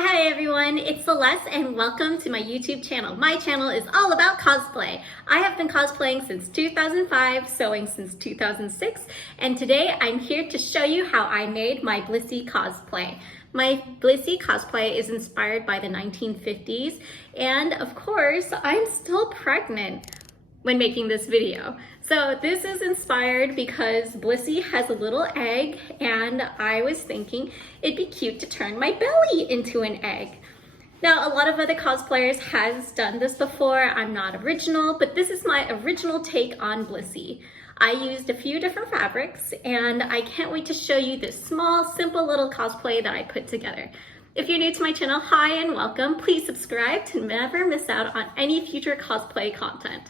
Hi everyone, it's Celeste and welcome to my YouTube channel. My channel is all about cosplay. I have been cosplaying since 2005, sewing since 2006, and today I'm here to show you how I made my Blissey cosplay. My Blissey cosplay is inspired by the 1950s, and of course, I'm still pregnant when making this video. So this is inspired because Blissey has a little egg and I was thinking it'd be cute to turn my belly into an egg. Now, a lot of other cosplayers has done this before. I'm not original, but this is my original take on Blissey. I used a few different fabrics and I can't wait to show you this small, simple little cosplay that I put together. If you're new to my channel, hi and welcome. Please subscribe to never miss out on any future cosplay content.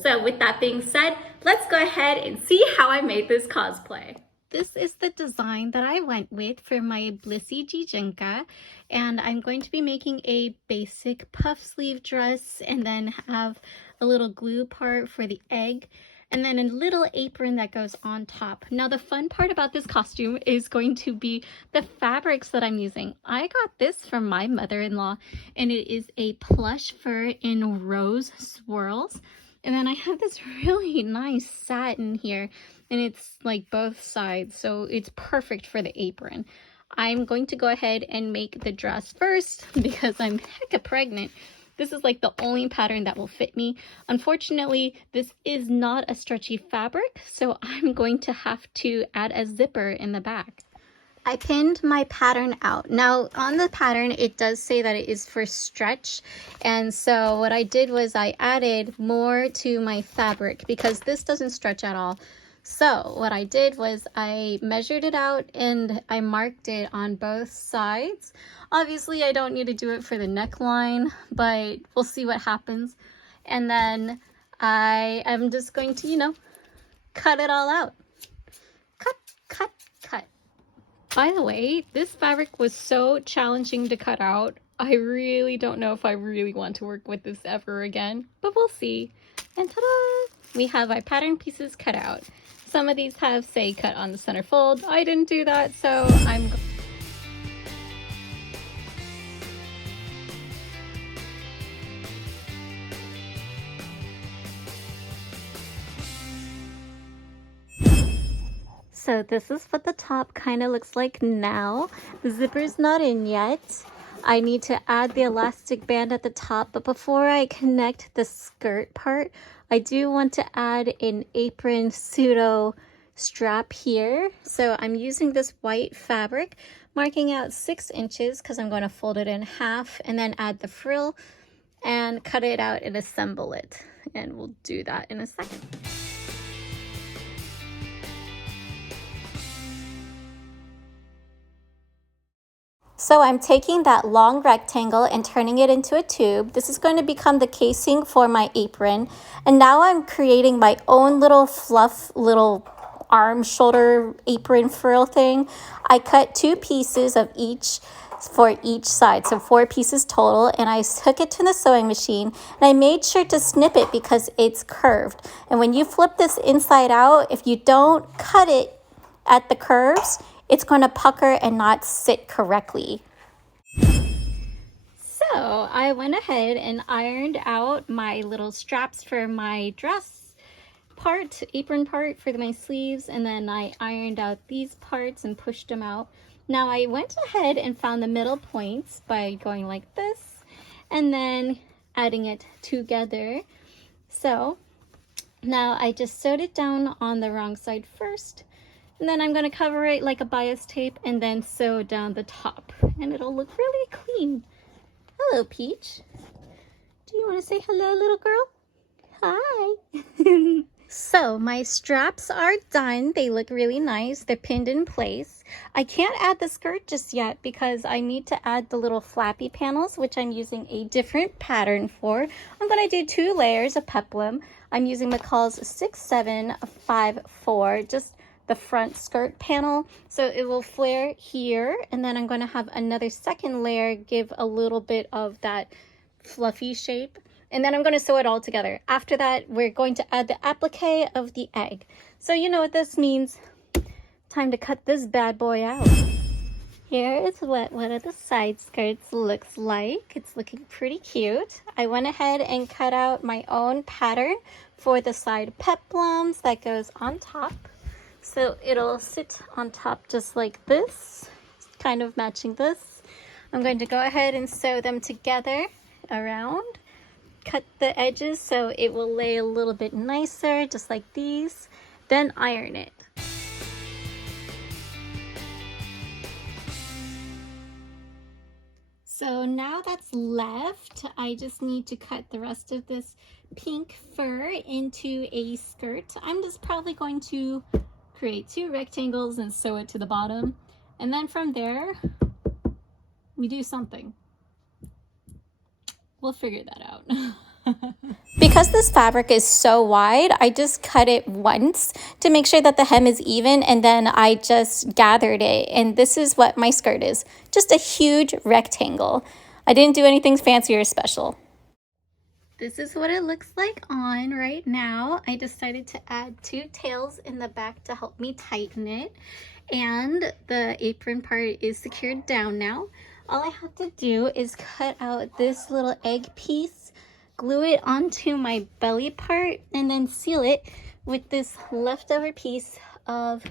So with that being said, let's go ahead and see how I made this cosplay. This is the design that I went with for my Blissey Jijinka, and I'm going to be making a basic puff sleeve dress and then have a little glue part for the egg, and then a little apron that goes on top. Now the fun part about this costume is going to be the fabrics that I'm using. I got this from my mother-in-law and it is a plush fur in rose swirls. And then I have this really nice satin here and it's like both sides, so it's perfect for the apron. I'm going to go ahead and make the dress first because I'm hecka pregnant. This is like the only pattern that will fit me. Unfortunately, this is not a stretchy fabric, so I'm going to have to add a zipper in the back. I pinned my pattern out. Now on the pattern, it does say that it is for stretch. And so what I did was I added more to my fabric because this doesn't stretch at all. So what I did was I measured it out and I marked it on both sides. Obviously, I don't need to do it for the neckline, but we'll see what happens. And then I am just going to, cut it all out. Cut, cut, cut. By the way, this fabric was so challenging to cut out. I really don't know if I really want to work with this ever again, but we'll see. And ta-da! We have our pattern pieces cut out. Some of these have, say, cut on the center fold. I didn't do that, so I'm... So this is what the top kind of looks like now. The zipper's not in yet. I need to add the elastic band at the top, but before I connect the skirt part, I do want to add an apron pseudo strap here. So I'm using this white fabric, marking out 6 inches because I'm going to fold it in half and then add the frill and cut it out and assemble it. And we'll do that in a second. So I'm taking that long rectangle and turning it into a tube. This is going to become the casing for my apron. And now I'm creating my own little fluff, little arm, shoulder, apron frill thing. I cut 2 pieces of each for each side, so 4 pieces total, and I took it to the sewing machine and I made sure to snip it because it's curved. And when you flip this inside out, if you don't cut it at the curves, it's going to pucker and not sit correctly. So I went ahead and ironed out my little straps for my dress part, apron part for my sleeves, and then I ironed out these parts and pushed them out. Now I went ahead and found the middle points by going like this and then adding it together. So now I just sewed it down on the wrong side first. And then I'm going to cover it like a bias tape and then sew down the top. And it'll look really clean. Hello, Peach. Do you want to say hello, little girl? Hi. So my straps are done. They look really nice. They're pinned in place. I can't add the skirt just yet because I need to add the little flappy panels, which I'm using a different pattern for. I'm going to do 2 layers of peplum. I'm using McCall's 6754, just the front skirt panel, so it will flare here, and then I'm going to have another second layer give a little bit of that fluffy shape, and then I'm going to sew it all together. After that, we're going to add the applique of the egg. So you know what this means. Time to cut this bad boy out. here is what one of the side skirts looks like. It's looking pretty cute. I went ahead and cut out my own pattern for the side peplums that goes on top. So it'll sit on top just like this, kind of matching this. I'm going to go ahead and sew them together around, cut the edges so it will lay a little bit nicer, just like these, then iron it. So now that's left, I just need to cut the rest of this pink fur into a skirt. I'm just probably going to create 2 rectangles and sew it to the bottom. And then from there, we do something. We'll figure that out. Because this fabric is so wide, I just cut it once to make sure that the hem is even, and then I just gathered it, and this is what my skirt is. Just a huge rectangle. I didn't do anything fancy or special. This is what it looks like on right now. I decided to add 2 tails in the back to help me tighten it, and the apron part is secured down now. All I have to do is cut out this little egg piece, glue it onto my belly part, and then seal it with this leftover piece of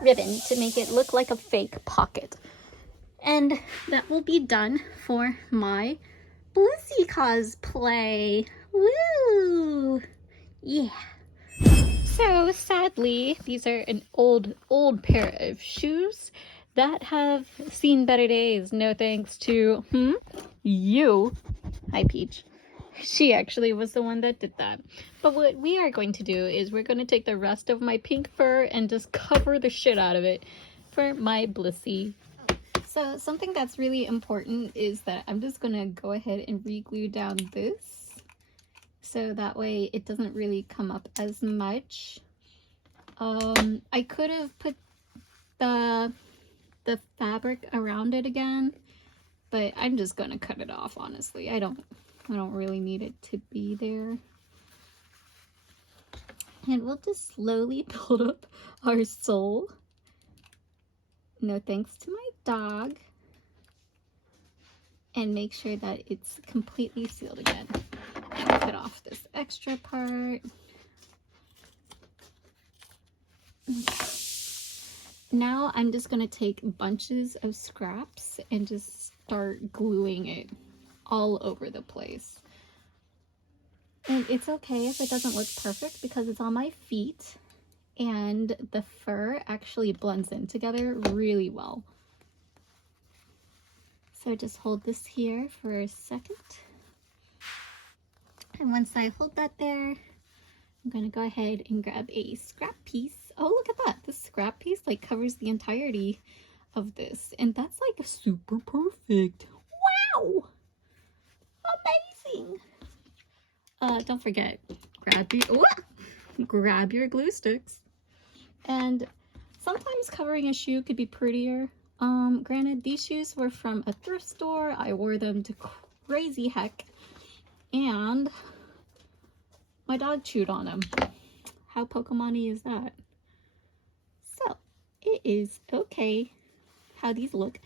ribbon to make it look like a fake pocket. And that will be done for my Blissey cosplay. Woo! Yeah. So sadly, these are an old pair of shoes that have seen better days, no thanks to you. Hi, Peach. She actually was the one that did that. But what we are going to do is we're going to take the rest of my pink fur and just cover the shit out of it for my Blissey. So something that's really important is that I'm just going to go ahead and re-glue down this, so that way it doesn't really come up as much. I could have put the fabric around it again, but I'm just gonna cut it off, honestly. I don't really need it to be there. And we'll just slowly build up our sole. No thanks to my dog. And make sure that it's completely sealed again. And cut off this extra part. Now I'm just going to take bunches of scraps and just start gluing it all over the place. And it's okay if it doesn't look perfect because it's on my feet and the fur actually blends in together really well. So just hold this here for a second. And once I hold that there, I'm going to go ahead and grab a scrap piece. Oh, look at that. This scrap piece like covers the entirety of this. And that's like super perfect. Wow! Amazing! Don't forget, grab your glue sticks. And sometimes covering a shoe could be prettier. Granted, these shoes were from a thrift store. I wore them to crazy heck. And my dog chewed on them. How Pokémon-y is that? So, it is okay how these look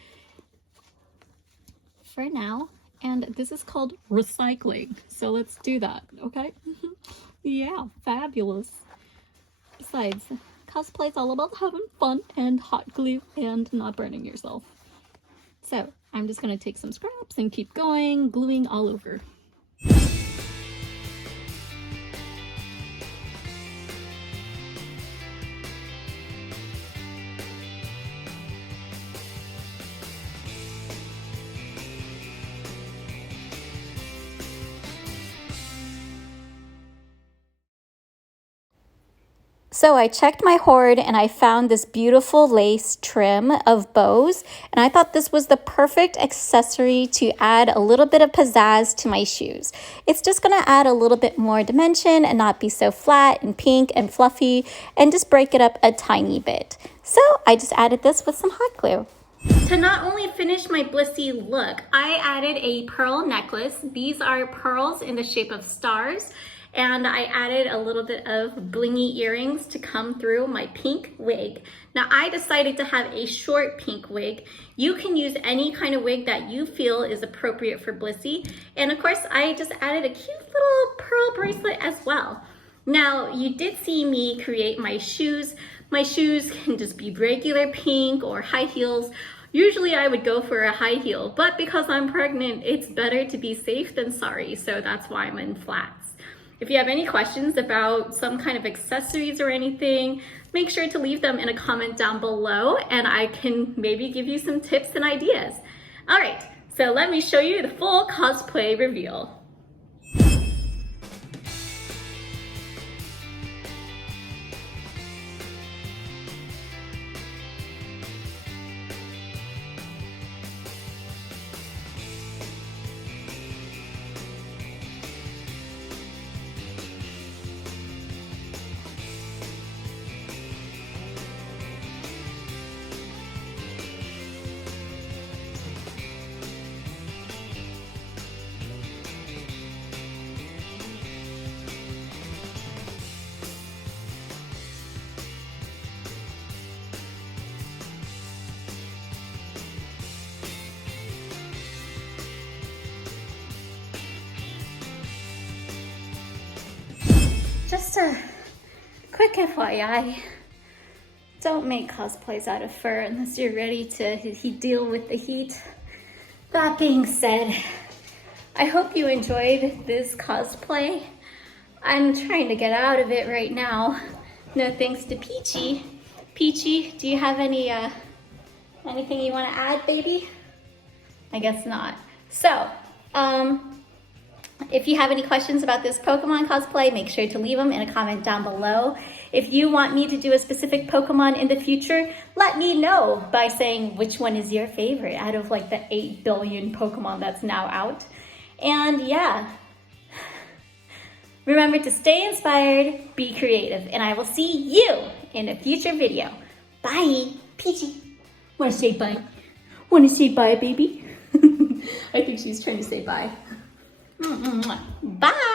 for now. And this is called recycling. So let's do that, okay? Yeah, fabulous. Besides, cosplay is all about having fun and hot glue and not burning yourself. So, I'm just going to take some scraps and keep going, gluing all over. So I checked my hoard and I found this beautiful lace trim of bows, and I thought this was the perfect accessory to add a little bit of pizzazz to my shoes. It's just going to add a little bit more dimension and not be so flat and pink and fluffy, and just break it up a tiny bit. So I just added this with some hot glue. To not only finish my Blissey look, I added a pearl necklace. These are pearls in the shape of stars. and I added a little bit of blingy earrings to come through my pink wig. Now I decided to have a short pink wig. You can use any kind of wig that you feel is appropriate for Blissey. And of course, I just added a cute little pearl bracelet as well. Now, you did see me create my shoes. My shoes can just be regular pink or high heels. Usually I would go for a high heel, but because I'm pregnant, it's better to be safe than sorry, so that's why I'm in flats. If you have any questions about some kind of accessories or anything, make sure to leave them in a comment down below and I can maybe give you some tips and ideas. All right, so let me show you the full cosplay reveal. Just a quick FYI, don't make cosplays out of fur unless you're ready to deal with the heat. That being said, I hope you enjoyed this cosplay. I'm trying to get out of it right now. No thanks to Peachy. Peachy, do you have any anything you want to add, baby? I guess not. So, if you have any questions about this Pokemon cosplay, make sure to leave them in a comment down below. If you want me to do a specific Pokemon in the future, let me know by saying which one is your favorite out of like the 8 billion Pokemon that's now out. And yeah, remember to stay inspired, be creative, and I will see you in a future video. Bye. Peachy, wanna say bye? Wanna say bye, baby? I think she's trying to say bye. Bye.